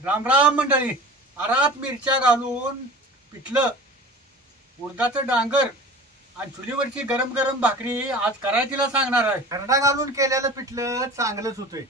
राम राम मंडळी. आरात मिरच्या घालून पिठलं, उडदाचं डांगर आणि चुलीवरची गरम गरम भाकरी आज करायला सांगणार आहे. खरडा घालून केलेलं पिठलं चांगलंच होतंय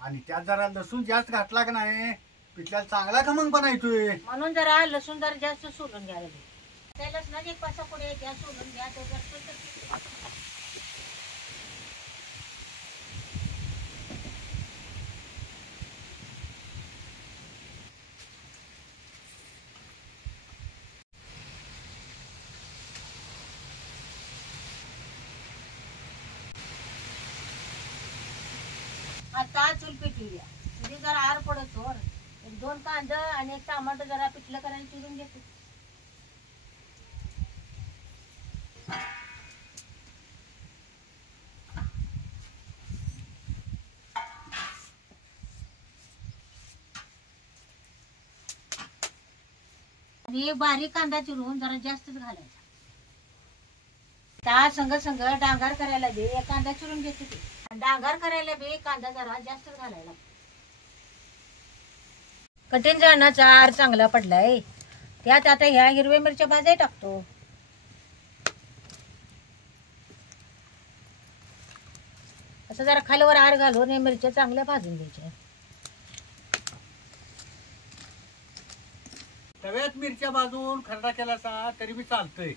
आणि त्यात जरा लसूण जास्त घातला का नाही पिठल्याला चांगला खमंगपणा येतोय. म्हणून जरा लसूण जरा जास्त सोलून घ्यायला त्या लसणाची एक पाच पुढे त्या सोलून घ्या तो जास्त आता चूल पेटूया म्हणजे जरा आर पडत वर एक दोन कांदा आणि एक टमाटर जरा पिठलं करायला चिरून घेतो. आणि एक बारीक कांदा चिरून जरा जास्तच घालायचा. त्या संग संग डांगर करायला बी एक कांदा चिरून घेतो ते. डांगर करायला बी कांदा जरा जास्तच घालायला. कठीण जळणाचा आर चांगला पडलाय त्यात आता ह्या हिरव्या मिरच्या भाज्या टाकतो. असं जरा खालीवर आर घालून हे मिरच्या चांगल्या भाजून घ्यायच्या. तव्यात मिरच्या भाजून खरडा केला असा तरी बी चालतंय.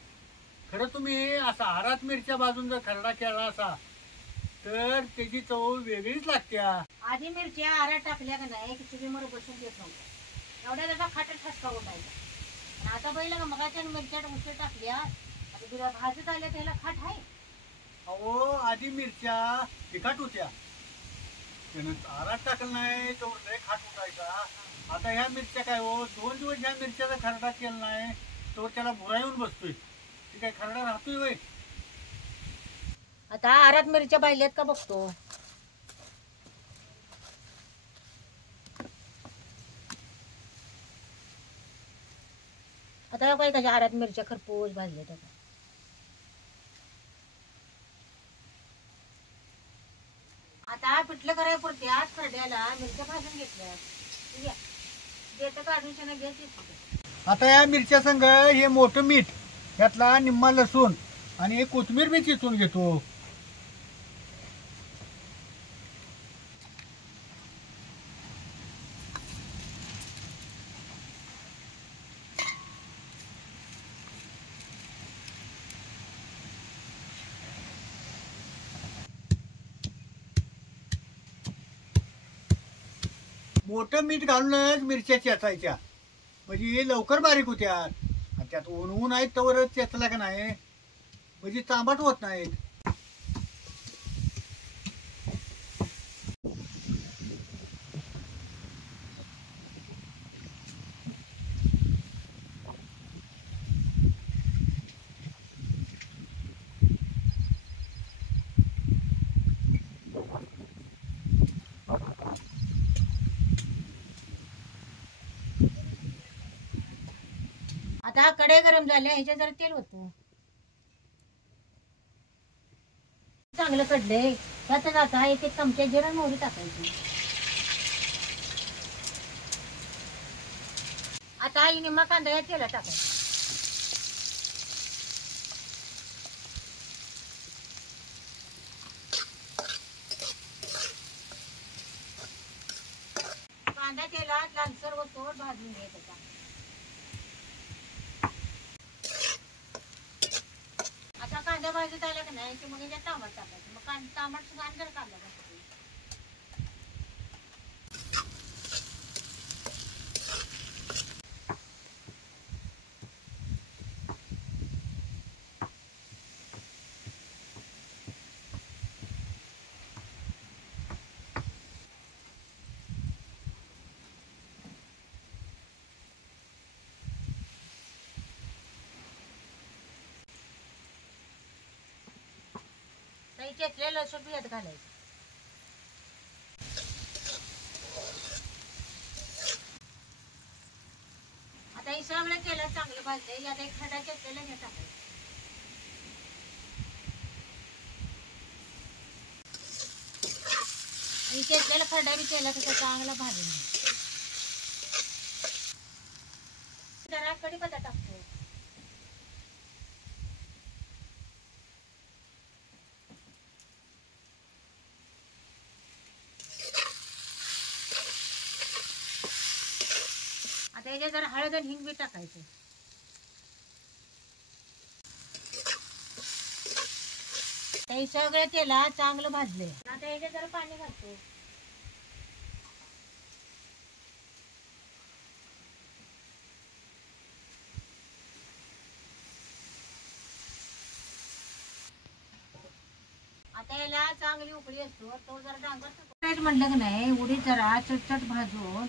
खरं तुम्ही असा आरात मिरच्या भाजून जर खरडा केला असा तर त्याची चव वेगळीच लागत्या. आधी मिरच्या आरात टाकल्या का नाही की चुलीवर बसून देत नव्हत्या एवढ्या त्याचा खाटच ठसका उठायचा. आणि आता पहिला का मगाच्या मिरच्या उशीर टाकल्या आता तुला भाजत आल्या त्याला खाट आहे. अहो आधी मिरच्या तिखट होत्या त्यानं आरात टाकलं नाही तो लय खाट उठायचा. आता ह्या मिरच्या काय हो 2 दिवस ह्या मिरच्याचा खरडा केला नाही तो त्याला भुरा येऊन बसतोय. ते काय खरडा राहतोय वय. आता आरात मिरच्या पाहिल्यात का बघतो. आता काय कशा आरात मिरच्या खरपूस भाजल्यात. आता पिठलं करायला पुरते आज खरड्याला मिरच्या भाजून घेतल्या देत काढून घ्यायची. आता या मिरच्या संग हे मोठं मीठ यातला निम्मा लसूण आणि कोथिंबीर बी चिचून घेतो. मोठं मीठ घालूनच मिरच्या चेचायच्या म्हणजे लवकर बारीक होत्या. आणि त्यात ऊन आहेत तवरच चेचला का नाही म्हणजे चांबट होत नाहीत. आता कढई गरम झाल्या ह्याच्यात जरा तेल होतं चांगलं कडलंय त्यातच आता एक एक चमचा जिरा मोहरी टाकायची. आता ही निम्मा कांदा या तेलात टाकायचा. कांदा तेलात लालसर होतो भाजून घ्यायचा. आता कांदा भाजत आला का नाही की मग याच्यात टमाटर टाकायचं. मग टमाटर सुद्धा जर कांदा भाजतो. चेचलेलं लसूण बी यात घालायचं. आता हे सगळं केलं चांगलं भाजलंय यात एक खडा चेचलेला हे टाकायचं. चेचलेला खरडा बी केला तर चांगला भाजून जरा कढीपत्ता टाकतो. आता याच्यात जरा हळद आणि हिंग बी टाकायचं. हे सगळं तेलात चांगलं भाजले. आता याच्यात जरा पाणी घालतो. आता याला चांगली उकळी असतो तो जरा डांगर म्हटलं की नाही उडीद जरा चटचट भाजून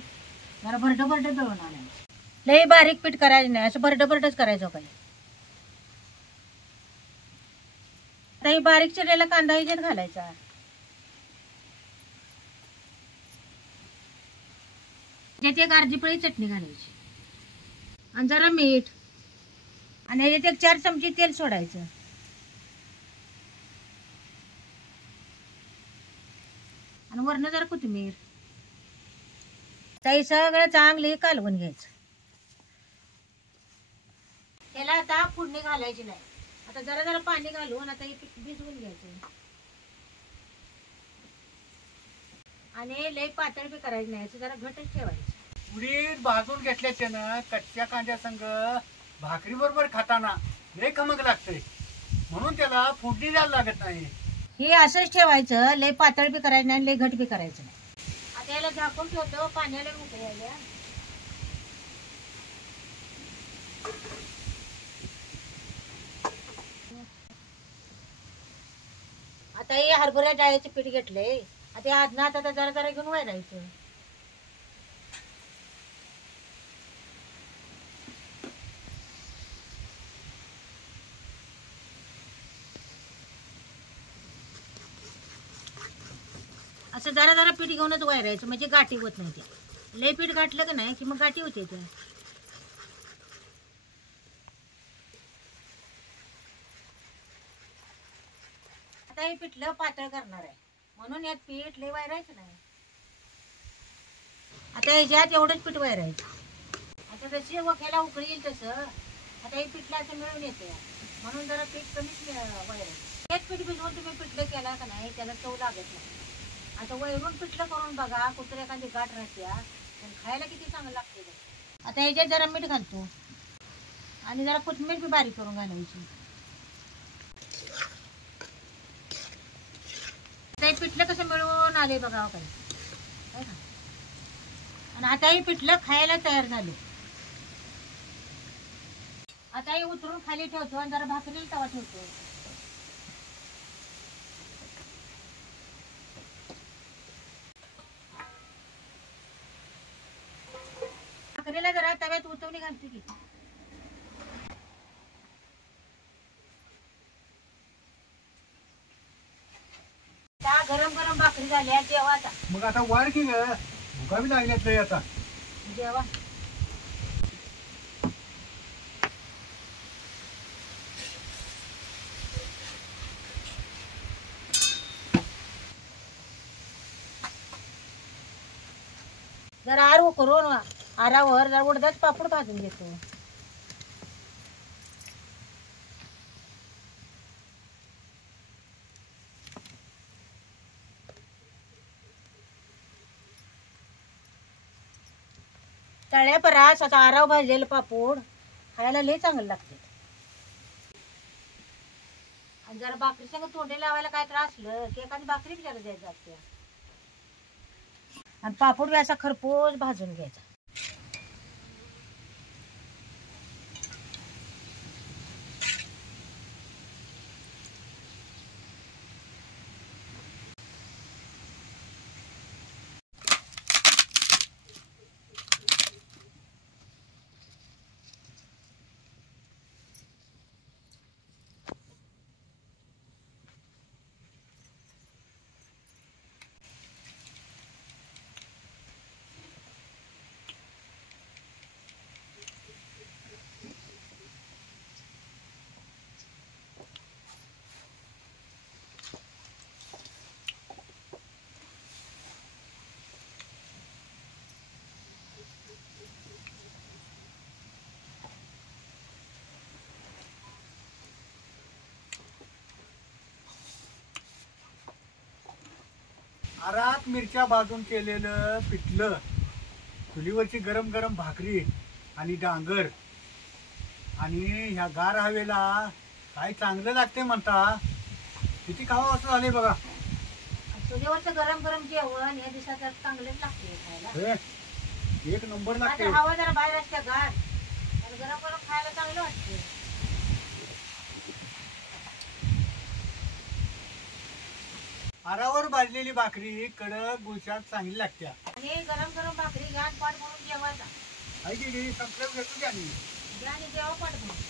जरा भरड भरड दळून आणायचं. लई बारीक पीठ करायचं नाही, असं भरड भरडच करायचं पाहिजे. आता ही बारीक चिरलेला कांदा ह्याच्यात घालायचा. त्यात एक अर्धी पळी चटणी घालायची आणि जरा मीठ आणि ह्याच्यात एक 4 चमचे तेल सोडायचं आणि वरनं जरा कोथिंबीर. ताई सगळं चांगली कालवून घ्यायचं. त्याला आता फोडणी घालायची नाही. आता जरा जरा पाणी घालून आता हे पीठ भिजवून घ्यायचं आणि लय पातळ बी करायचं नाही, असं जरा घटच ठेवायचं. उडीद भाजून घेतल्या त्यानं कच्च्या कांद्या संग भाकरी बरोबर खाताना लय खमक लागते, म्हणून त्याला फोडणी द्यायला लागत नाही. हे असंच ठेवायचं, लय पातळ बी करायचं नाही, लय घट बी करायचं नाही. आता याला झाकून ठेवतो. पाण्याला उकळायला. आता हे हरभरा डाळीचं पीठ घेतलंय. आता आदनात आता जरा जरा घेऊन वळायचं. असं जरा जरा पीठ घेऊनच वळायचं म्हणजे गाठी होत नाही. त्या लय पीठ गाठलं का नाही की मग गाठी होते त्या. आता हे पिठलं पातळ करणार आहे म्हणून यात पीठ लय वळायचं नाही. आता ह्याच्यात एवढंच पीठ वळायचं. आता जशी वख्याला उकळी येईल तसं आता हे पिठलं असं मिळून येते म्हणून जरा पीठ कमीच वळायचं. हेच पीठ भिजवून तुम्ही पिठलं केला का नाही त्याला चव लागत नाही. आता वैरून पिठलं करून बघा, कुठं एखादी गाठ राहत्या पण खायला किती चांगलं लागते. आता ह्याच्यात जरा मीठ घालतो आणि जरा कोथिंबीर बी बारीक करून घालायची. आता हे पिठलं कसं मिळून आले बघा काही आणि आता हे पिठलं खायला तयार झाले. आता हे उतरून खाली ठेवतो आणि जरा भाकरीला तवा ठेवतो. भाकरीला जरा तव्यात उतवणी घालते की. गरम गरम भाकरी झाल्या जेवा. आता मग आता वाढ की ग, भुका बी लागल्यात लय आता. जेवा. जरा आरू करून आरावर जरा उडदाच पापड भाजून घेतो. तळ्या परास आता आराव भाजलेलं पापड खायला लय चांगलं लागते. आणि जरा भाकरी संग तोंडी लावायला काय त्रास असलं की एखादी भाकरी विचारत द्यायची असते. आणि पापड बी असा खरपूस भाजून घ्यायचा. आरात मिरच्या भाजून केलेलं पिठलं, चुलीवरची गरम गरम भाकरी आणि डांगर आणि ह्या गार हवेला काय चांगलं लागते म्हणता. किती खावं असं झाले बघा. चुलीवरचं गरम गरम जेवण या दिवसात चांगलंच लागते खायला. एक नंबर आता लागते. हवा जरा बाहेर असते गार आणि गरम गरम खायला चांगलं वाटते. आरावर भाजलेली भाकरी कडक गुळचाट चांगली लागते. आणि गरम गरम भाकरी घ्या आणि पाठ म्हणून जेवायचा. आई गेली संपलं भेटू द्या. घ्या आणि जेवा पाठ म्हणून.